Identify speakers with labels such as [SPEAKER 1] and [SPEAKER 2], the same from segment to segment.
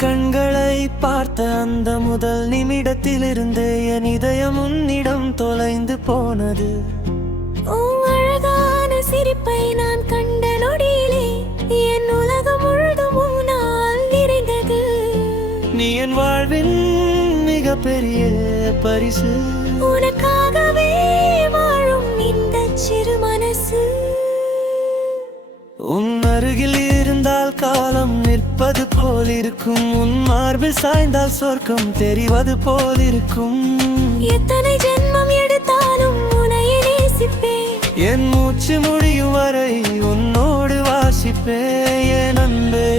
[SPEAKER 1] கண்களை பார்த்த அந்த முதல் நிமிடத்திலிருந்தே என் இதயம் உன்னிடம் தொலைந்து போனது.
[SPEAKER 2] உன் அழகான சிரிப்பை நான் கண்ட நொடியிலே என் உலகம் முழுதும் உன்னால் நிறைந்தது.
[SPEAKER 1] நீ என் வாழ்வின் மிகப்பெரிய பரிசு.
[SPEAKER 2] உனக்காகவே வாழும் இந்த சிறு மனசு.
[SPEAKER 1] உன் அருகில் நிற்பது போல் இருக்கும். உன் மார்பில் சாய்ந்தால் சொர்க்கம் தெரிவது போல் இருக்கும்.
[SPEAKER 2] எத்தனை ஜென்மம் எடுத்தாலும் நேசிப்பேன்.
[SPEAKER 1] என் மூச்சு முடியும் வரை உன்னோடு வாசிப்பே என் அன்பே.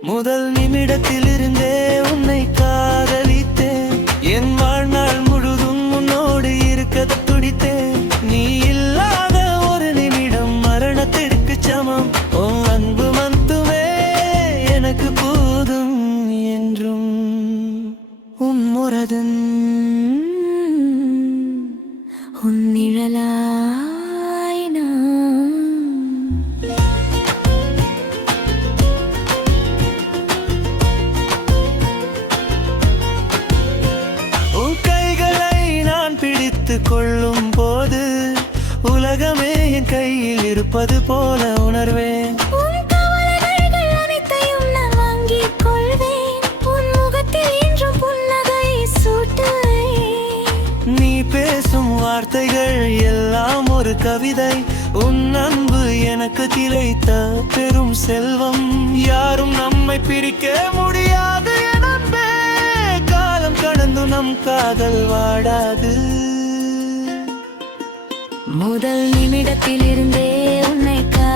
[SPEAKER 1] முதல் நிமிடத்திலிருந்தே போறது உன்
[SPEAKER 2] நான்.
[SPEAKER 1] கொள்ளும் போது உலகமே என் கையில் இருப்பது போல உணர்வேன். வார்த்தைகள் எல்லாம் ஒரு கவிதை. உன் அன்பு எனக்கு திளைத்த பெரும் செல்வம். யாரும் நம்மை பிரிக்க முடியாது காலம் கடந்து நம் காதல் வாடாது.
[SPEAKER 2] முதல் நிமிடத்திலிருந்தே உன்னை
[SPEAKER 1] கா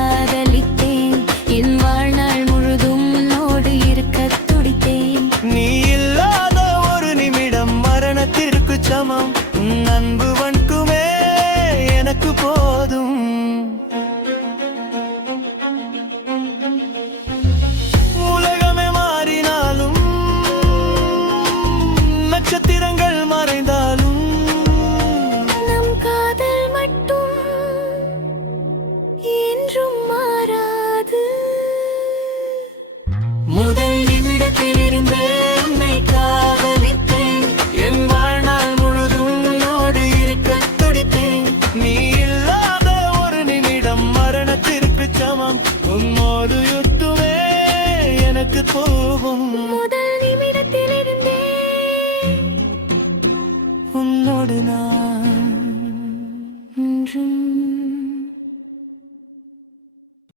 [SPEAKER 1] எனக்கு போகும்.
[SPEAKER 2] முதல் நிமிடத்திலிருந்தே
[SPEAKER 1] உன்னோடு நான்